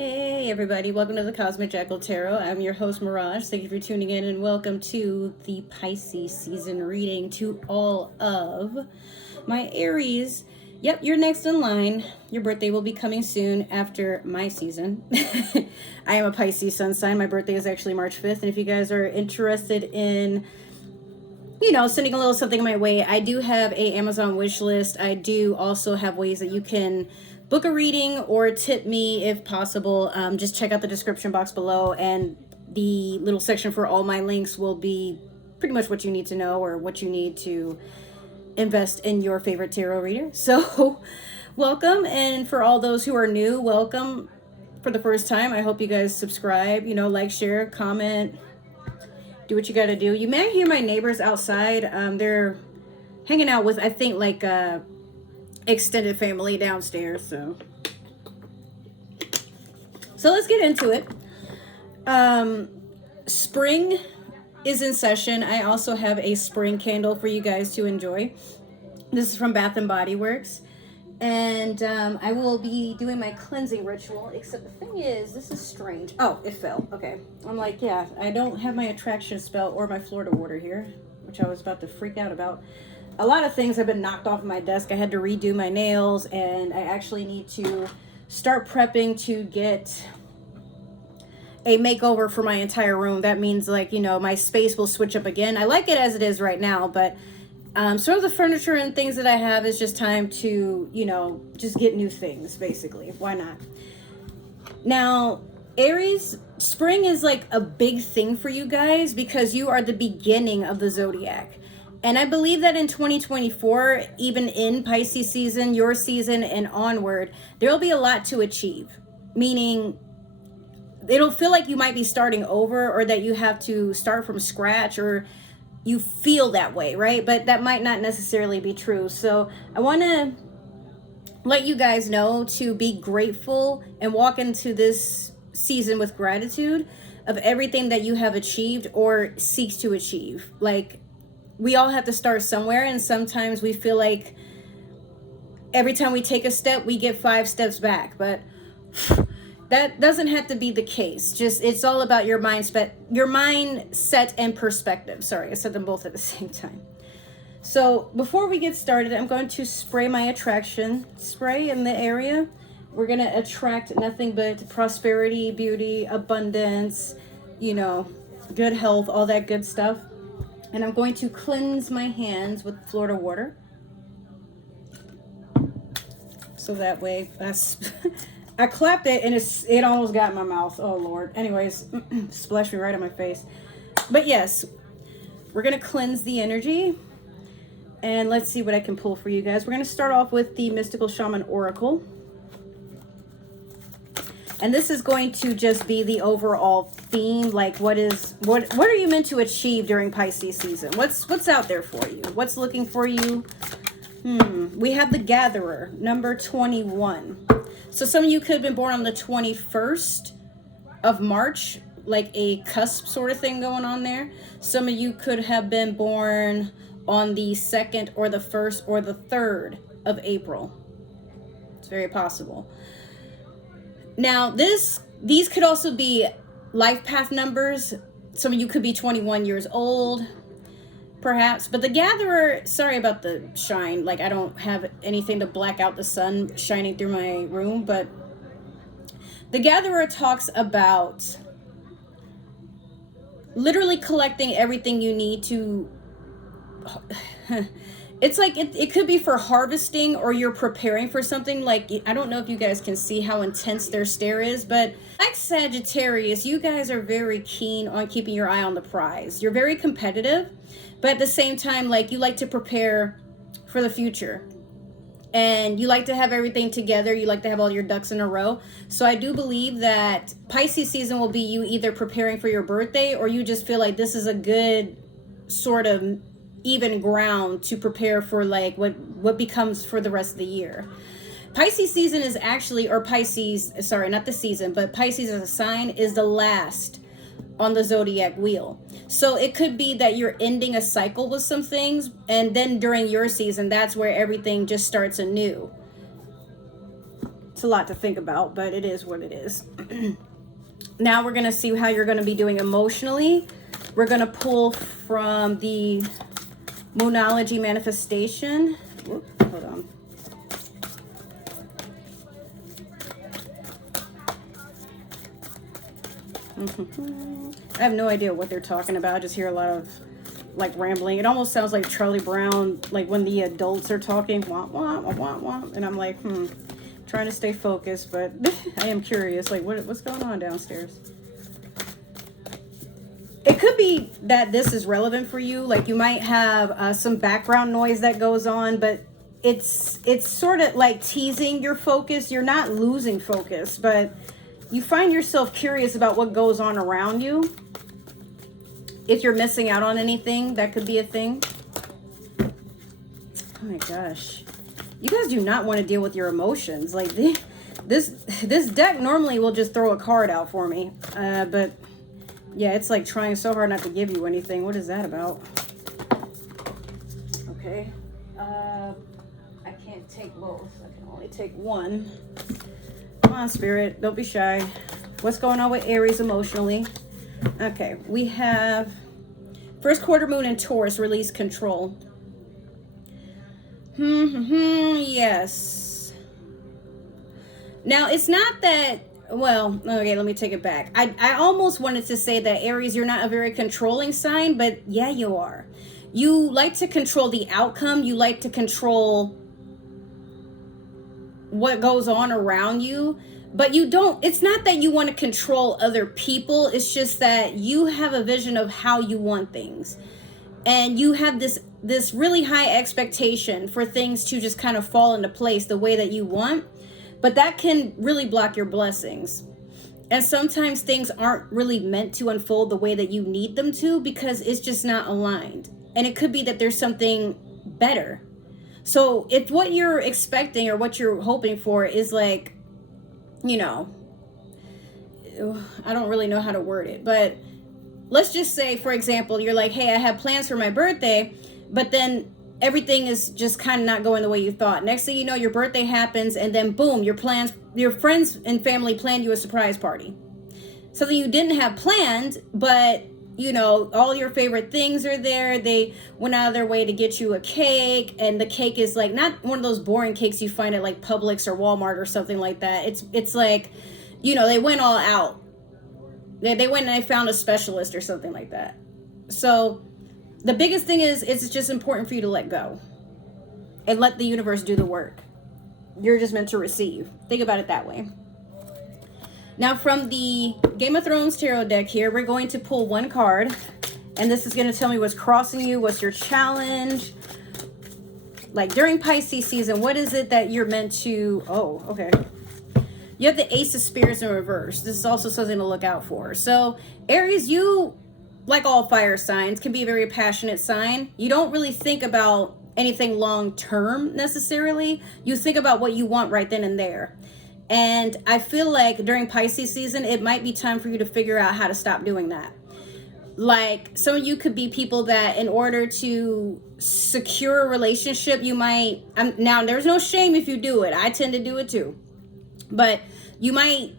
Hey everybody, welcome to the Cosmic Jackal Tarot. I'm your host Mirage. Thank you for tuning in and welcome to the Pisces season reading to all of my Aries. Yep, you're next in line. Your birthday will be coming soon after my season. I am a Pisces sun sign. My birthday is actually March 5th. And if you guys are interested in sending a little something my way, I do have a Amazon wish list. I do also have ways that you can book a reading or tip me if possible. Just check out the description box below, and the little section for all my links will be pretty much what you need to know or what you need to invest in your favorite tarot reader. So welcome, and for all those who are new, welcome for the first time. I hope you guys subscribe, like, share, comment, do what you got to do. You may hear my neighbors outside. They're hanging out with, I think, like extended family downstairs. So let's get into it. Spring is in session. I also have a spring candle for you guys to enjoy. This is from Bath and Body Works. And I will be doing my cleansing ritual, except the thing is, this is strange. Oh, it fell. Okay. I'm like, yeah, I don't have my attraction spell or my Florida water here, which I was about to freak out about. A lot of things have been knocked off my desk. I had to redo my nails, and I actually need to start prepping to get a makeover for my entire room. That means, like, my space will switch up again. I like it as it is right now, but some of the furniture and things that I have is just time to, just get new things, basically. Why not? Now, Aries, spring is like a big thing for you guys because you are the beginning of the zodiac. And I believe that in 2024, even in Pisces season, your season and onward, there will be a lot to achieve. Meaning, it'll feel like you might be starting over, or that you have to start from scratch, or you feel that way, right? But that might not necessarily be true. So I want to let you guys know to be grateful and walk into this season with gratitude of everything that you have achieved or seeks to achieve. Like, we all have to start somewhere, and sometimes we feel like every time we take a step, we get 5 steps back. But that doesn't have to be the case. Just, it's all about your mindset and perspective. Sorry, I said them both at the same time. So before we get started, I'm going to spray my attraction spray in the area. We're going to attract nothing but prosperity, beauty, abundance, good health, all that good stuff. And I'm going to cleanse my hands with Florida water. So that way, I clapped it and it almost got in my mouth. Oh, Lord. Anyways, splashed me right in my face. But yes, we're going to cleanse the energy. And let's see what I can pull for you guys. We're going to start off with the Mystical Shaman Oracle. And this is going to just be the overall theme. Like, what are you meant to achieve during Pisces season? What's out there for you? What's looking for you? We have the Gatherer, number 21. So some of you could have been born on the 21st of March, like a cusp sort of thing going on there. Some of you could have been born on the 2nd or the 1st or the 3rd of April. It's very possible. Now, these could also be life path numbers. Some of you could be 21 years old, perhaps. But the Gatherer, sorry about the shine. Like, I don't have anything to black out the sun shining through my room. But the Gatherer talks about literally collecting everything you need to... It's like it could be for harvesting, or you're preparing for something. Like, I don't know if you guys can see how intense their stare is, but like Sagittarius, you guys are very keen on keeping your eye on the prize. You're very competitive, but at the same time, like, you like to prepare for the future. And you like to have everything together. You like to have all your ducks in a row. So I do believe that Pisces season will be you either preparing for your birthday, or you just feel like this is a good sort of even ground to prepare for, like, what becomes for the rest of the year. Pisces season is actually, or Pisces, sorry, not the season, but Pisces as a sign is the last on the zodiac wheel. So it could be that you're ending a cycle with some things, and then during your season, that's where everything just starts anew. It's a lot to think about, but it is what it is. Now we're going to see how you're going to be doing emotionally. We're going to pull from the Moonology Manifestation. Whoop, hold on. I have no idea what they're talking about. I just hear a lot of like rambling. It almost sounds like Charlie Brown, like when the adults are talking, wah, wah, wah, wah, wah. And I'm like, trying to stay focused, but I am curious, like what's going on downstairs? It could be that this is relevant for you. Like you might have some background noise that goes on, but it's sort of like teasing your focus. You're not losing focus, but you find yourself curious about what goes on around you. If you're missing out on anything, that could be a thing. Oh my gosh. You guys do not want to deal with your emotions. Like this deck normally will just throw a card out for me. But yeah, it's like trying so hard not to give you anything. What is that about? Okay. I can't take both. I can only take one. Come on, Spirit. Don't be shy. What's going on with Aries emotionally? Okay. We have first quarter moon in Taurus, release control. Yes. Now, it's not that, well, okay, let me take it back. I almost wanted to say that Aries, you're not a very controlling sign, but yeah, you are. You like to control the outcome. You like to control what goes on around you, but you don't, it's not that you want to control other people. It's just that you have a vision of how you want things. And you have this really high expectation for things to just kind of fall into place the way that you want, but that can really block your blessings. And sometimes things aren't really meant to unfold the way that you need them to because it's just not aligned. And it could be that there's something better. So if what you're expecting or what you're hoping for is like, you know, I don't really know how to word it, but let's just say, for example, you're like, hey, I have plans for my birthday, but then everything is just kind of not going the way you thought. Next thing you know, your birthday happens, and then boom, your friends and family planned you a surprise party. Something you didn't have planned, but you know, all your favorite things are there. They went out of their way to get you a cake, and the cake is like not one of those boring cakes you find at like Publix or Walmart or something like that. It's like, you know, they went all out. They went and they found a specialist or something like that. So the biggest thing is it's just important for you to let go and let the universe do the work. You're just meant to receive. Think about it that way. Now from the Game of Thrones tarot deck here, we're going to pull one card. And this is going to tell me what's crossing you, what's your challenge. Like during Pisces season, what is it that you're meant to... Oh, okay. You have the Ace of Spears in reverse. This is also something to look out for. So, Aries, you, like all fire signs, can be a very passionate sign. You don't really think about anything long-term necessarily. You think about what you want right then and there. And I feel like during Pisces season, it might be time for you to figure out how to stop doing that. Like, some of you could be people that in order to secure a relationship, you might... now, there's no shame if you do it. I tend to do it too. But you might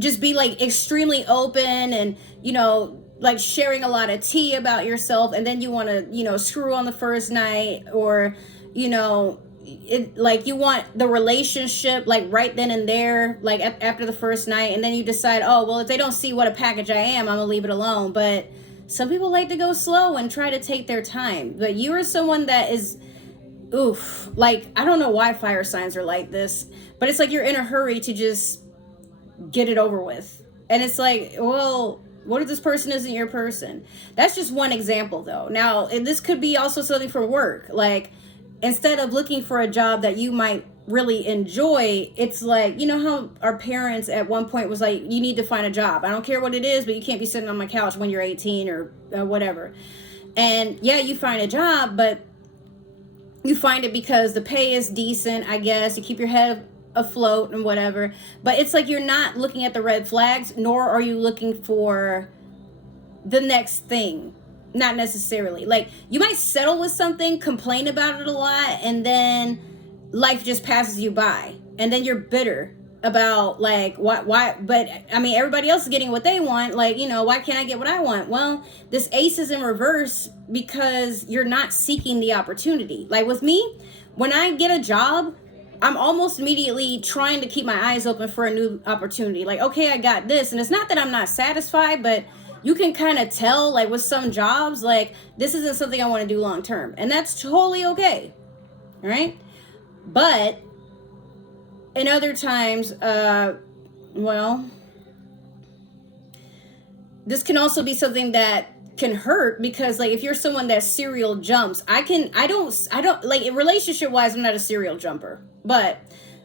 just be like extremely open and, you know, like sharing a lot of tea about yourself. And then you want to, you know, screw on the first night, or, you know, like you want the relationship like right then and there, like after the first night. And then you decide, oh, well, if they don't see what a package I am, I'm going to leave it alone. But some people like to go slow and try to take their time. But you are someone that is... oof, like, I don't know why fire signs are like this, but it's like you're in a hurry to just get it over with. And it's like, well, what if this person isn't your person? That's just one example, though. Now, and this could be also something for work. Like, instead of looking for a job that you might really enjoy, it's like, you know how our parents at one point was like, you need to find a job. I don't care what it is, but you can't be sitting on my couch when you're 18 or whatever. And yeah, you find a job, but you find it because the pay is decent, I guess. You keep your head afloat and whatever. But it's like you're not looking at the red flags, nor are you looking for the next thing. Not necessarily. Like, you might settle with something, complain about it a lot, and then life just passes you by. And then you're bitter about like why, but I mean, everybody else is getting what they want. Like, you know, why can't I get what I want? Well, this ace is in reverse because you're not seeking the opportunity. Like with me, when I get a job, I'm almost immediately trying to keep my eyes open for a new opportunity. Like, okay, I got this. And it's not that I'm not satisfied, but you can kind of tell, like with some jobs, like this isn't something I want to do long term. And that's totally okay. Right? But in other times, well, this can also be something that can hurt, because like if you're someone that serial jumps, I don't like, relationship wise, I'm not a serial jumper, but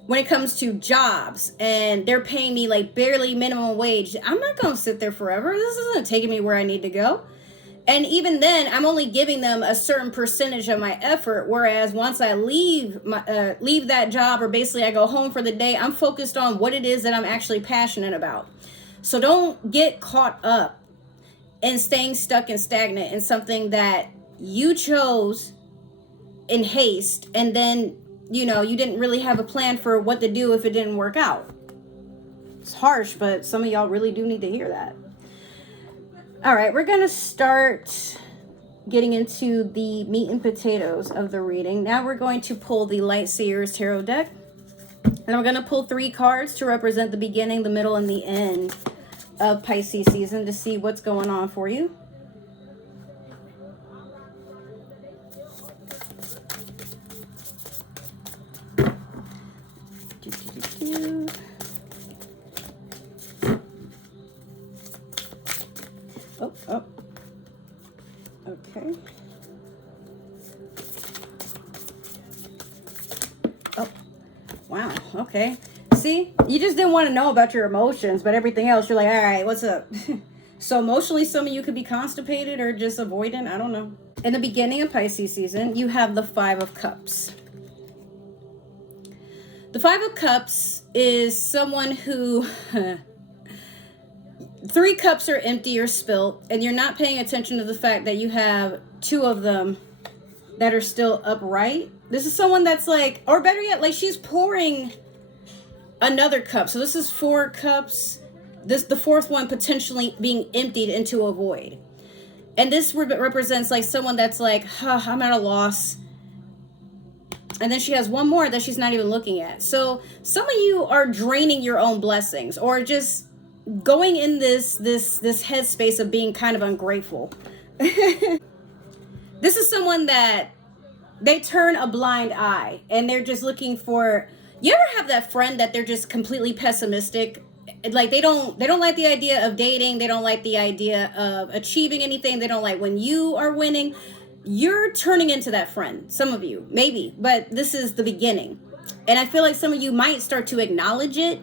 when it comes to jobs and they're paying me like barely minimum wage, I'm not gonna sit there forever. This isn't taking me where I need to go. And even then, I'm only giving them a certain percentage of my effort. Whereas once I leave that job, or basically I go home for the day, I'm focused on what it is that I'm actually passionate about. So don't get caught up in staying stuck and stagnant in something that you chose in haste, and then, you know, you didn't really have a plan for what to do if it didn't work out. It's harsh, but some of y'all really do need to hear that. All right, we're going to start getting into the meat and potatoes of the reading. Now we're going to pull the Light Seers Tarot deck. And we're going to pull 3 cards to represent the beginning, the middle, and the end of Pisces season to see what's going on for you. Oh, okay. Oh, wow, okay. See, you just didn't want to know about your emotions, but everything else, you're like, all right, what's up? So emotionally, some of you could be constipated or just avoidant, I don't know. In the beginning of Pisces season, you have the 5 of Cups. The 5 of Cups is someone who... 3 cups are empty or spilt, and you're not paying attention to the fact that you have 2 of them that are still upright. This is someone that's like, or better yet, like she's pouring another cup. So this is 4 cups. The 4th one potentially being emptied into a void. And this represents like someone that's like, I'm at a loss. And then she has 1 more that she's not even looking at. So some of you are draining your own blessings, or just going in this headspace of being kind of ungrateful. This is someone that they turn a blind eye and they're just looking for, you ever have that friend that they're just completely pessimistic? Like they don't like the idea of dating. They don't like the idea of achieving anything. They don't like when you are winning. You're turning into that friend. Some of you, maybe, but this is the beginning. And I feel like some of you might start to acknowledge it,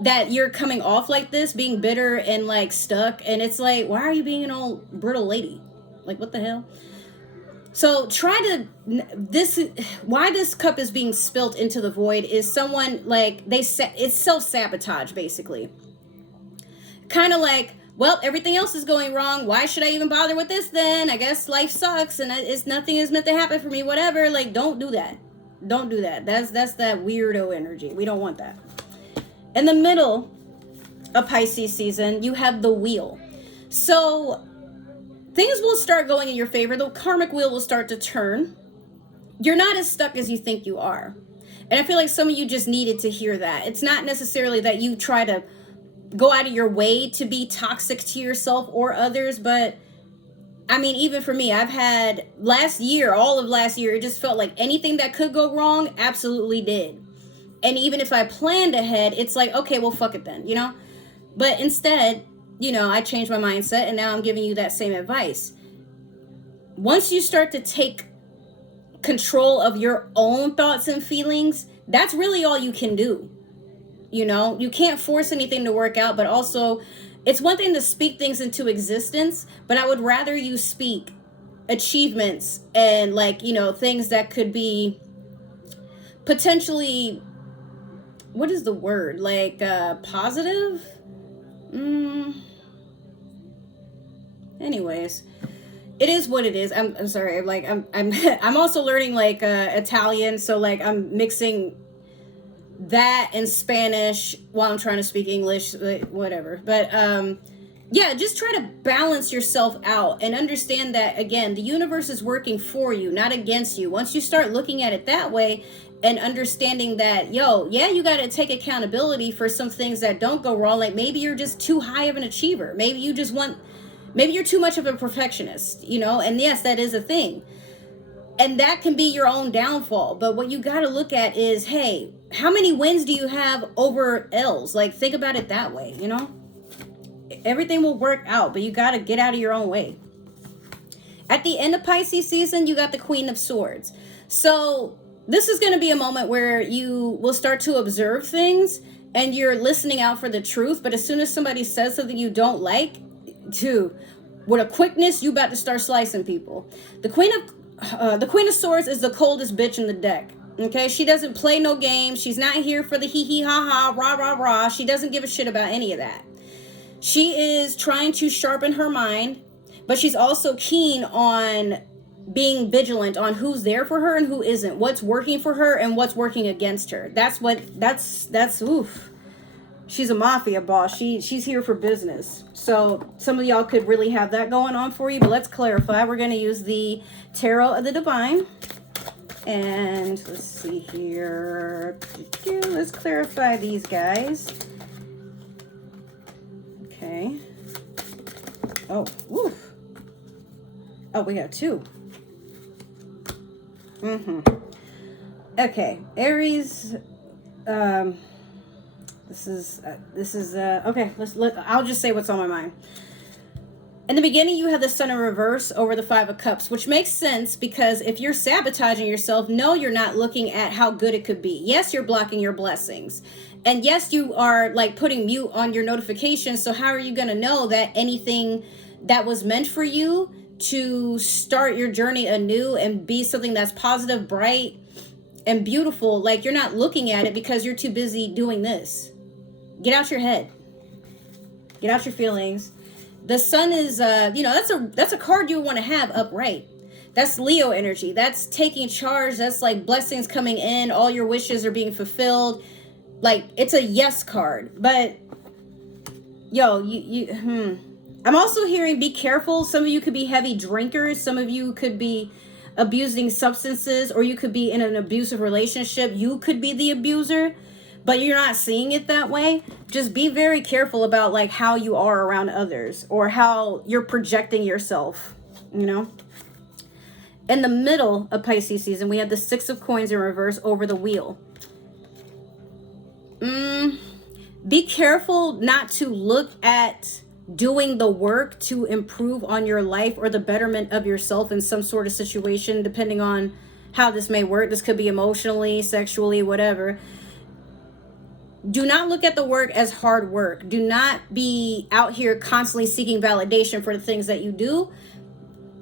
that you're coming off like this, being bitter and like stuck. And it's like, why are you being an old brittle lady? Like, what the hell? So why this cup is being spilt into the void is someone like it's self-sabotage, basically. Kind of like, well, everything else is going wrong. Why should I even bother with this then? I guess life sucks and nothing is meant to happen for me, whatever. Like, don't do that. Don't do that. That's that weirdo energy. We don't want that. In the middle of Pisces season, you have the wheel. So things will start going in your favor. The karmic wheel will start to turn. You're not as stuck as you think you are. And I feel like some of you just needed to hear that. It's not necessarily that you try to go out of your way to be toxic to yourself or others, but I mean, even for me, I've had all of last year, it just felt like anything that could go wrong absolutely did. And even if I planned ahead, it's like, okay, well, fuck it then, you know? But instead, you know, I changed my mindset and now I'm giving you that same advice. Once you start to take control of your own thoughts and feelings, that's really all you can do. You know, you can't force anything to work out, but also it's one thing to speak things into existence, but I would rather you speak achievements and like, you know, things that could be potentially, what is the word? Like positive? Anyways, it is what it is. I'm sorry. Like I'm also learning like Italian, so like I'm mixing that and Spanish while I'm trying to speak English, whatever. But yeah, just try to balance yourself out and understand that, again, the universe is working for you, not against you. Once you start looking at it that way and understanding that, yeah, you got to take accountability for some things that don't go wrong. Like maybe you're just too high of an achiever. Maybe you're too much of a perfectionist, and yes, that is a thing. And that can be your own downfall. But what you got to look at is, hey, how many wins do you have over L's? Like, think about it that way, Everything will work out, but you got to get out of your own way. At the end of Pisces season, you got the Queen of Swords. So this is going to be a moment where you will start to observe things and you're listening out for the truth. But as soon as somebody says something you don't like, with a quickness, you about to start slicing people. The Queen of Swords is the coldest bitch in the deck. Okay, she doesn't play no games. She's not here for the hee hee ha ha, rah rah rah. She doesn't give a shit about any of that. She is trying to sharpen her mind, but she's also keen on being vigilant on who's there for her and who isn't, what's working for her and what's working against her. That's oof. She's a mafia boss. She's here for business. So some of y'all could really have that going on for you, but let's clarify. We're going to use the Tarot of the Divine. And let's see here. Let's clarify these guys. Okay. Oh, woof. Oh, we got two. Okay, Aries. This is okay. I'll just say what's on my mind. In the beginning, you have the Sun in reverse over the Five of Cups, which makes sense because if you're sabotaging yourself, no, you're not looking at how good it could be. Yes, you're blocking your blessings. And yes, you are like putting mute on your notifications. So how are you going to know that anything that was meant for you to start your journey anew and be something that's positive, bright, and beautiful, like you're not looking at it because you're too busy doing this? Get out your head. Get out your feelings. The Sun is, that's a card you want to have upright. That's Leo energy. That's taking charge. That's like blessings coming in. All your wishes are being fulfilled. Like, it's a yes card. But, I'm also hearing be careful. Some of you could be heavy drinkers. Some of you could be abusing substances, or you could be in an abusive relationship. You could be the abuser, but you're not seeing it that way. Just be very careful about like how you are around others or how you're projecting yourself, In the middle of Pisces season, we have the Six of Coins in reverse over the Wheel. Be careful not to look at doing the work to improve on your life or the betterment of yourself in some sort of situation, depending on how this may work. This could be emotionally, sexually, whatever. Do not look at the work as hard work. Do not be out here constantly seeking validation for the things that you do.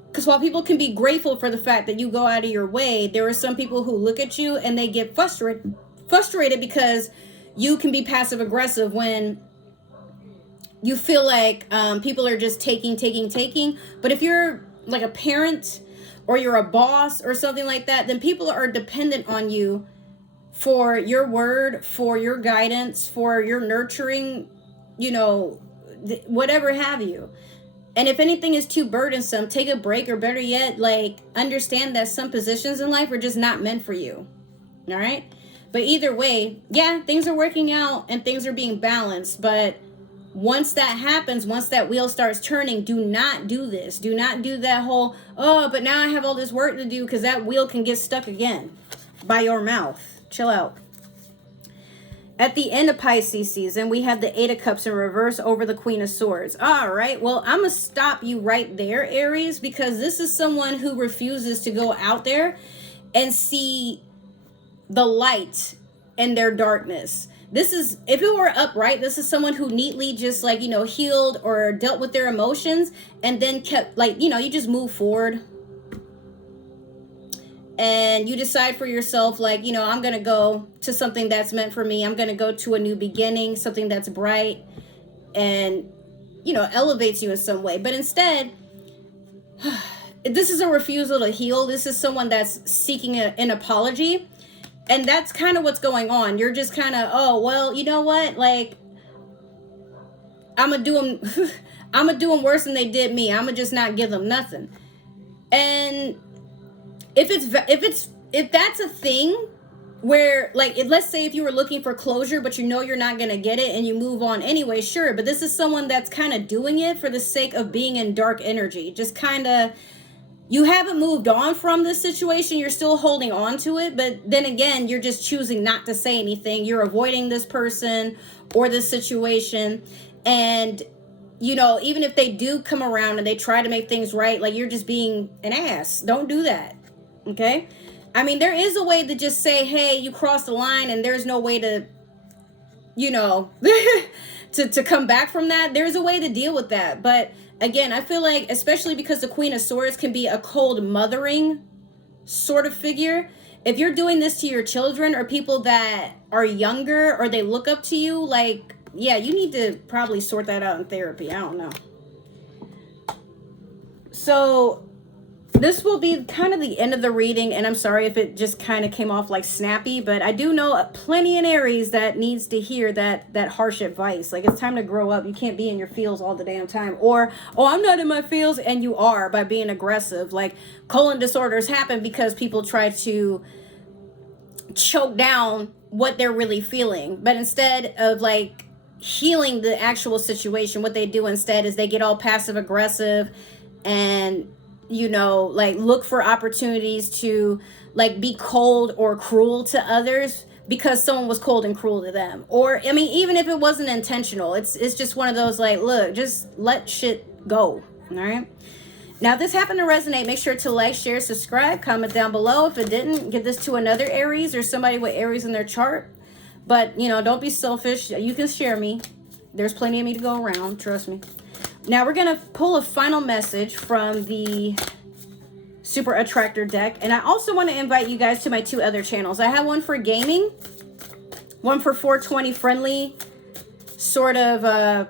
Because while people can be grateful for the fact that you go out of your way, there are some people who look at you and they get frustrated because you can be passive aggressive when you feel like people are just taking. But if you're like a parent or you're a boss or something like that, then people are dependent on you for your word, for your guidance, for your nurturing, whatever have you. And if anything is too burdensome, take a break, or better yet, like understand that some positions in life are just not meant for you. All right. But either way, yeah, things are working out and things are being balanced. But once that happens, once that wheel starts turning, do not do this. Do not do that whole, but now I have all this work to do, because that wheel can get stuck again by your mouth. Chill out. At the end of Pisces season, we have the Eight of Cups in reverse over the Queen of Swords. All right, well, I'm going to stop you right there, Aries, because this is someone who refuses to go out there and see the light in their darkness. This is, if it were upright, this is someone who neatly just like, healed or dealt with their emotions and then kept like, you just move forward. And you decide for yourself, like, I'm going to go to something that's meant for me. I'm going to go to a new beginning, something that's bright and, elevates you in some way. But instead, this is a refusal to heal. This is someone that's seeking an apology. And that's kind of what's going on. You're just kind of, oh, well, you know what? Like, I'm going to do them. I'm going to do them worse than they did me. I'm going to just not give them nothing. And if that's a thing where, like, let's say if you were looking for closure, but you know you're not going to get it and you move on anyway, sure. But this is someone that's kind of doing it for the sake of being in dark energy. Just kind of, you haven't moved on from this situation. You're still holding on to it. But then again, you're just choosing not to say anything. You're avoiding this person or this situation. And, you know, even if they do come around and they try to make things right, like, you're just being an ass. Don't do that. Okay? I mean, there is a way to just say, hey, you crossed the line, and there's no way to, you know, to come back from that. There's a way to deal with that. But again, I feel like, especially because the Queen of Swords can be a cold mothering sort of figure, if you're doing this to your children or people that are younger or they look up to you, like, yeah, you need to probably sort that out in therapy. I don't know. So this will be kind of the end of the reading, and I'm sorry if it just kind of came off like snappy, but I do know plenty in Aries that needs to hear that harsh advice. Like, it's time to grow up. You can't be in your feels all the damn time. Or, oh, I'm not in my feels, and you are, by being aggressive. Like, colon disorders happen because people try to choke down what they're really feeling. But instead of, like, healing the actual situation, what they do instead is they get all passive aggressive and, you know, like, look for opportunities to, like, be cold or cruel to others because someone was cold and cruel to them. Or, I mean, even if it wasn't intentional, it's just one of those, like, look, just let shit go. All right. Now, if this happened to resonate, make sure to like, share, subscribe, comment down below. If it didn't, give this to another Aries or somebody with Aries in their chart. But, you know, don't be selfish. You can share me. There's plenty of me to go around. Trust me. Now we're going to pull a final message from the Super Attractor deck. And I also want to invite you guys to my 2 other channels. I have one for gaming, one for 420 friendly, sort of,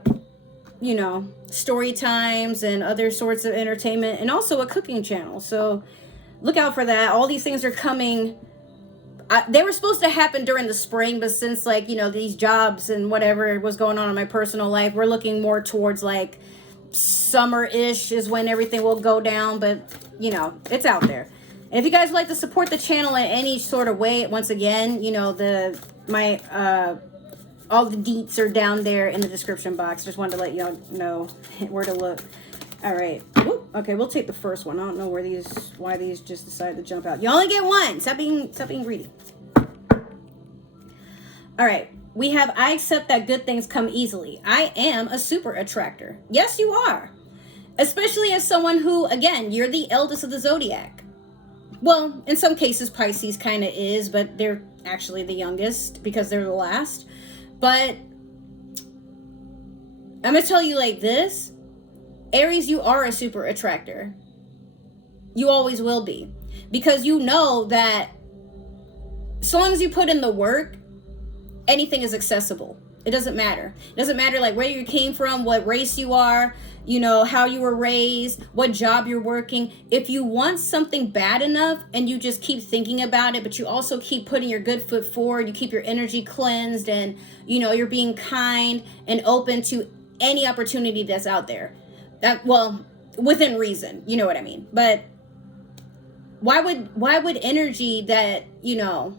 you know, story times and other sorts of entertainment, and also a cooking channel. So look out for that. All these things are coming. They were supposed to happen during the spring, but since, like, you know, these jobs and whatever was going on in my personal life, we're looking more towards, like, summer-ish is when everything will go down. But, you know, it's out there. And if you guys would like to support the channel in any sort of way, once again, you know, all the deets are down there in the description box. Just wanted to let y'all know where to look. All right. Whoop. Okay, we'll take the first one. I don't know why these just decided to jump out. You only get one. Stop being greedy. All right. We have, I accept that good things come easily. I am a super attractor. Yes, you are. Especially as someone who, again, you're the eldest of the zodiac. Well, in some cases, Pisces kind of is, but they're actually the youngest because they're the last. But I'm going to tell you like this. Aries, you are a super attractor. You always will be. Because you know that so long as you put in the work, anything is accessible. It doesn't matter. It doesn't matter, like, where you came from, what race you are, you know, how you were raised, what job you're working. If you want something bad enough and you just keep thinking about it, but you also keep putting your good foot forward, you keep your energy cleansed, and, you know, you're being kind and open to any opportunity that's out there. Well, within reason, you know what I mean. But why would energy that, you know,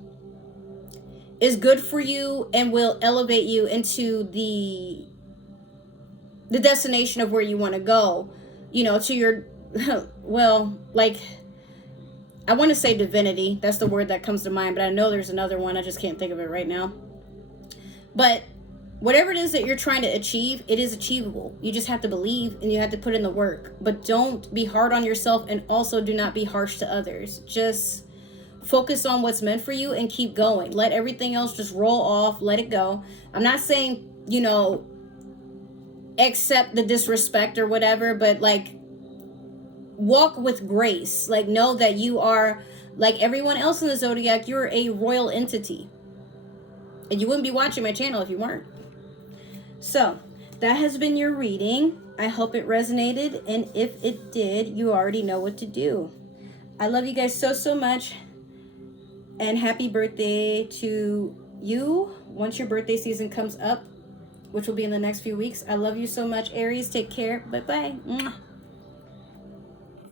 is good for you and will elevate you into the destination of where you want to go, you know, to your, well, like, I want to say divinity. That's the word that comes to mind, but I know there's another one. I just can't think of it right now. But whatever it is that you're trying to achieve, it is achievable. You just have to believe and you have to put in the work. But don't be hard on yourself, and also do not be harsh to others. Just focus on what's meant for you and keep going. Let everything else just roll off. Let it go. I'm not saying, you know, accept the disrespect or whatever, but, like, walk with grace. Like, know that you are, like everyone else in the zodiac, you're a royal entity. And you wouldn't be watching my channel if you weren't. So, that has been your reading. I hope it resonated. And if it did, you already know what to do. I love you guys so, so much. And happy birthday to you once your birthday season comes up, which will be in the next few weeks. I love you so much, Aries. Take care. Bye-bye. Mwah.